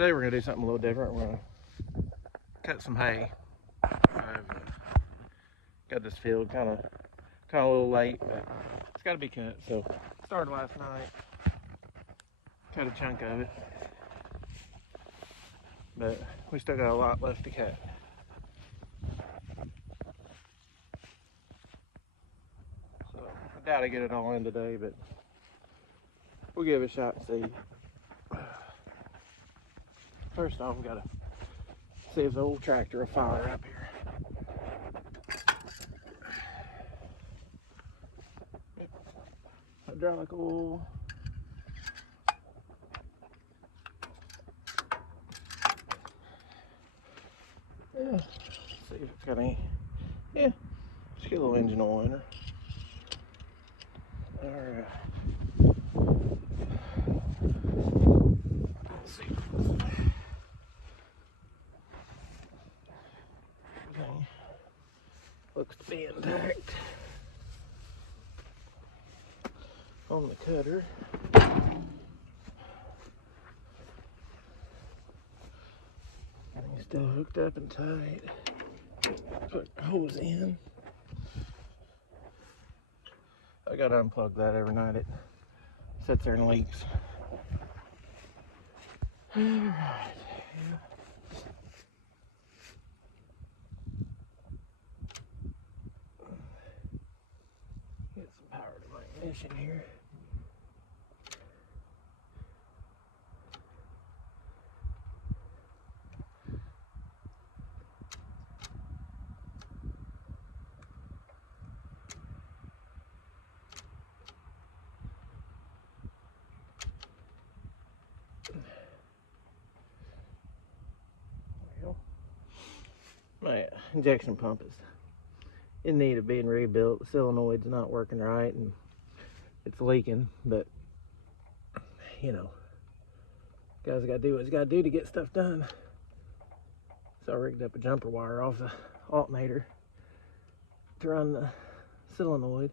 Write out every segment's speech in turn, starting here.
Today we're gonna do something a little different. We're gonna cut some hay. I've got this field kind of a little late, but it's got to be cut. So started last night, cut a chunk of it, but we still got a lot left to cut. So I doubt I get it all in today, but we'll give it a shot and see. First off, we gotta see if the old tractor will fire up here. Hydraulic oil. Yeah, see if it's got any. Yeah, just get a little engine oil in her. Alright. Let's see. Everything looks to be intact on the cutter. Everything's still hooked up and tight. Put hose in. I gotta unplug that every night. It sits there and leaks. Alright. Get some power to my ignition here. My injection pump is in need of being rebuilt. The solenoid's not working right and it's leaking, but you know, guys gotta do what he's gotta do to get stuff done. So I rigged up a jumper wire off the alternator to run the solenoid.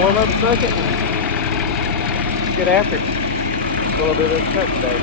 Warm up a second and get after it. A little bit of this cut today.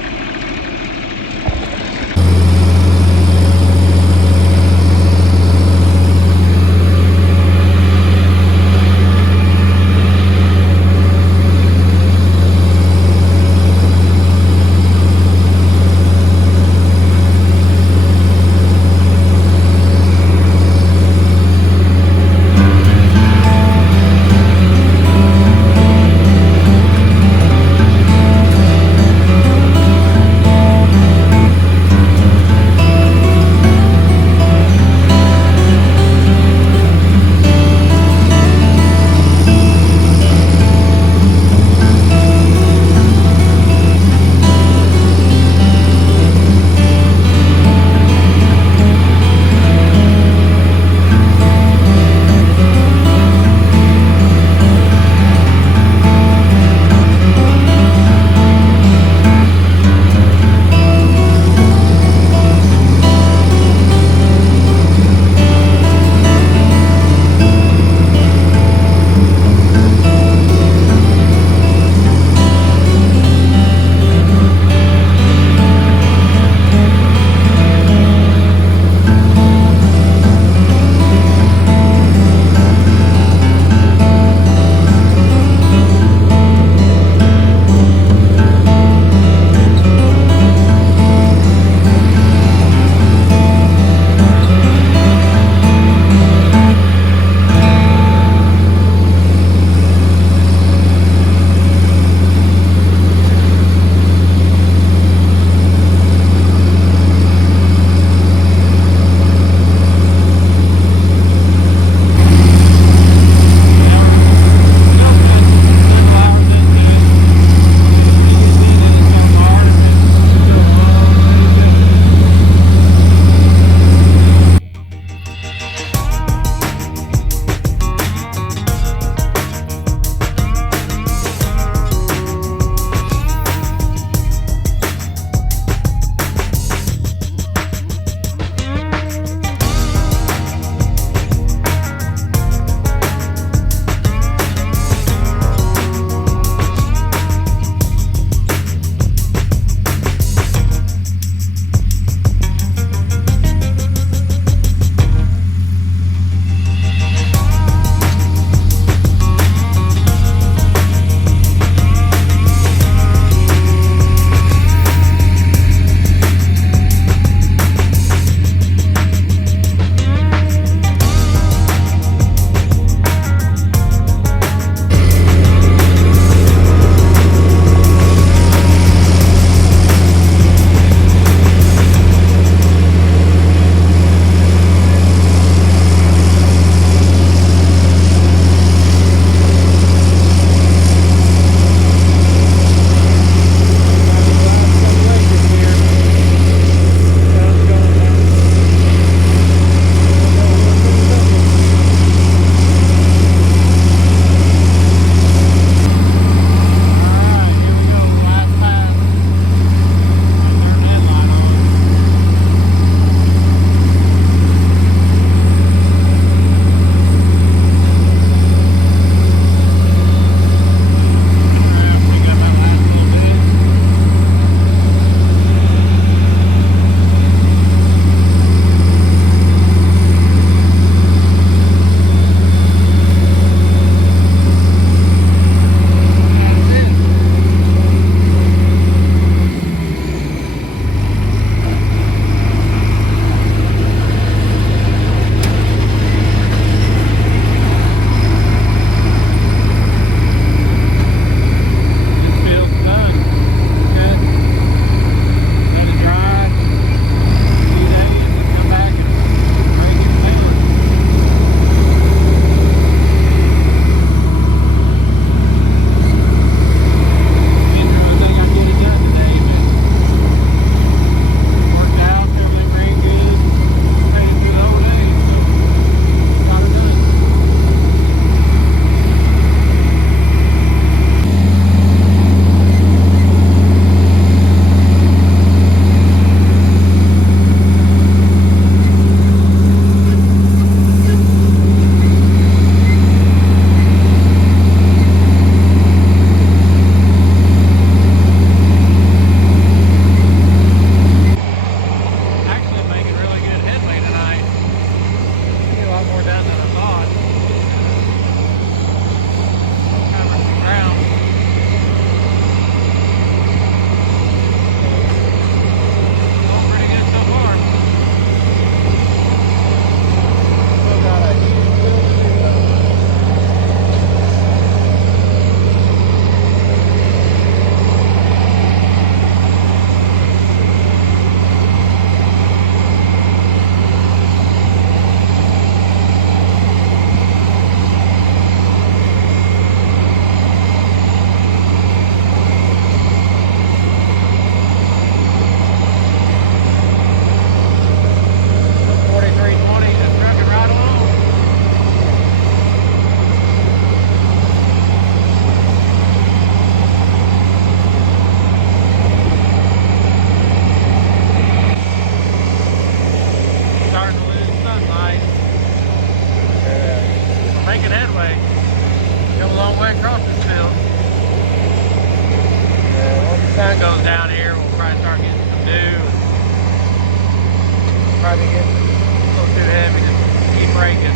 Probably get a little too heavy to keep braking.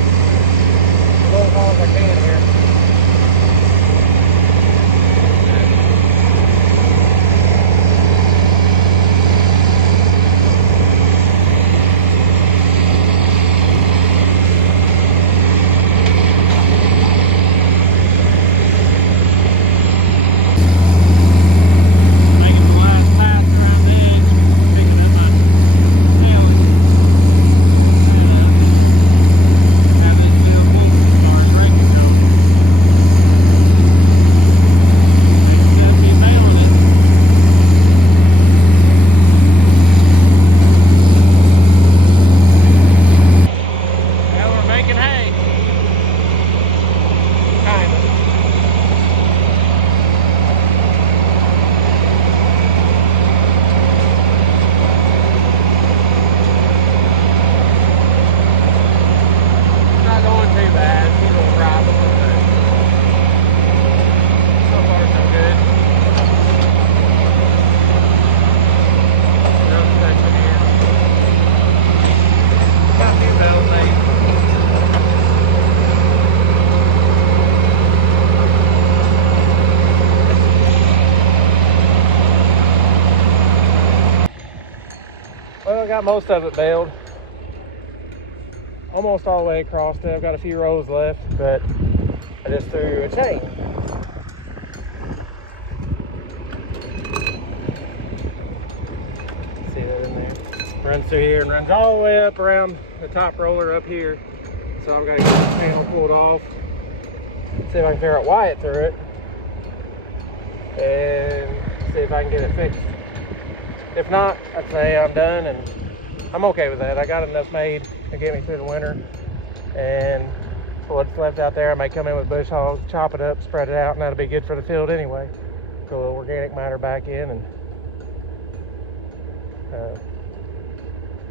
As low as I can here. Well, I got most of it baled. Almost all the way across it. I've got a few rows left, but I just threw a chain. See that in there? Runs through here and runs all the way up around the top roller up here. So I've got to get this panel pulled off. See if I can figure out why it threw it. And see if I can get it fixed. If not, I'd say I'm done, and I'm okay with that. I got enough made to get me through the winter, and what's left out there, I may come in with bush hogs, chop it up, spread it out, and that'll be good for the field anyway. Put a little organic matter back in, and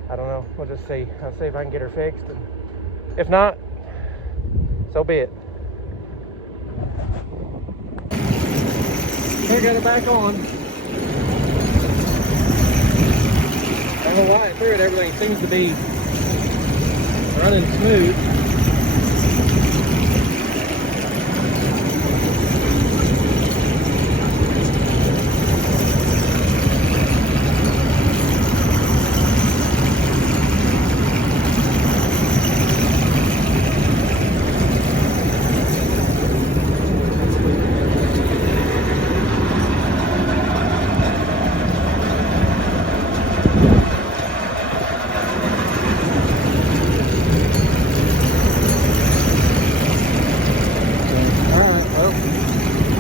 I don't know. We'll just see. I'll see if I can get her fixed, and if not, so be it. I got it back on. I don't know why I threw it. Everything seems to be running smooth.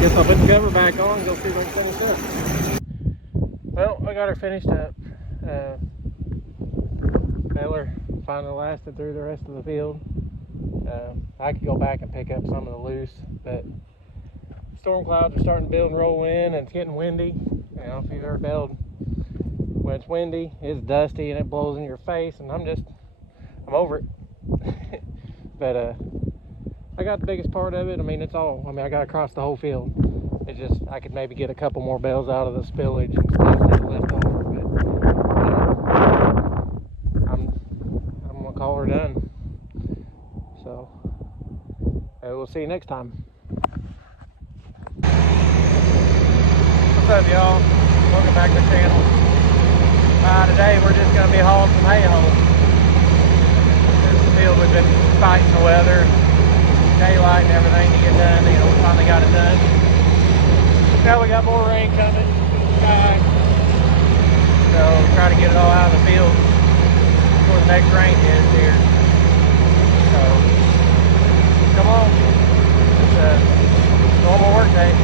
Guess I'll put the cover back on and go see if I can finish up. Well, I got her finished up. Baler finally lasted through the rest of the field. I could go back and pick up some of the loose, but storm clouds are starting to build and roll in, and it's getting windy. You know, if you've ever baled when it's windy, it's dusty and it blows in your face, and I'm over it. But I got the biggest part of it. I mean, I got across the whole field. It's just, I could maybe get a couple more bales out of the spillage and stuff that's left over, but I'm gonna call her done. So we'll see you next time. What's up, y'all? Welcome back to the channel. Today we're just gonna be hauling some hay home. This field we've been fighting the weather, daylight and everything to get done. You know, we finally got it done. Now we got more rain coming from the sky, so try to get it all out of the field before the next rain hits here. So come on, it's a normal work day.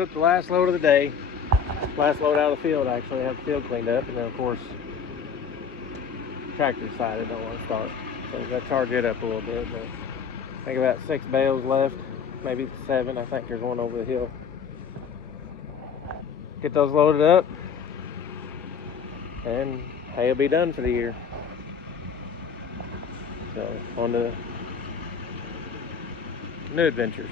load up the last load of the day. Last load out of the field, actually. Have the field cleaned up, and then of course, tractor decided don't want to start. So we got to charge it up a little bit. But I think about 6 bales left, maybe 7. I think there's one over the hill. Get those loaded up, and hay will be done for the year. So on to new adventures.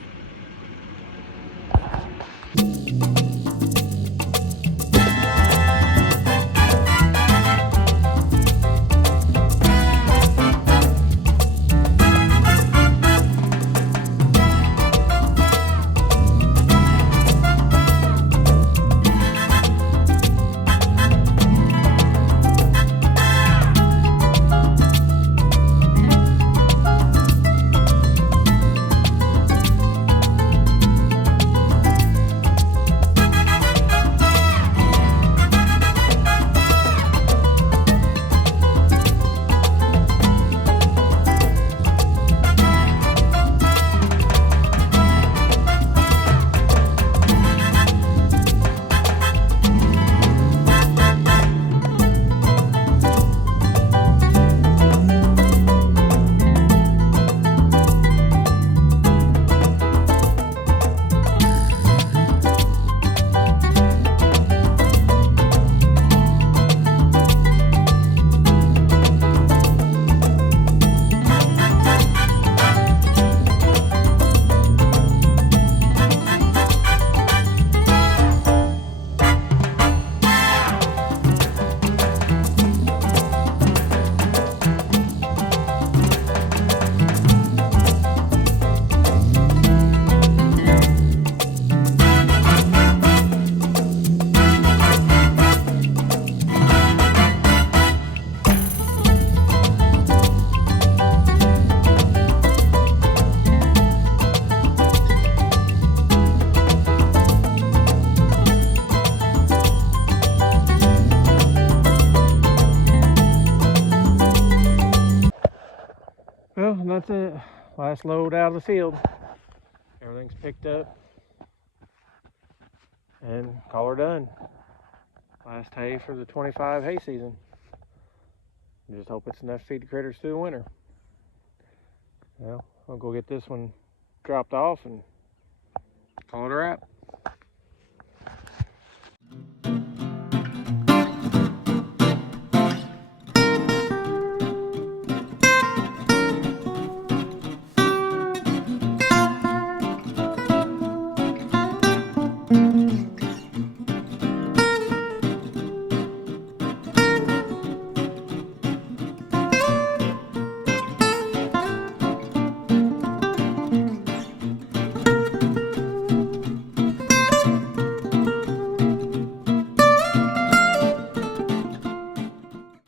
Well, that's it. Last load out of the field. Everything's picked up. And call her done. Last hay for the 25 hay season. Just hope it's enough to feed the critters through the winter. Well, I'll go get this one dropped off and call it a wrap.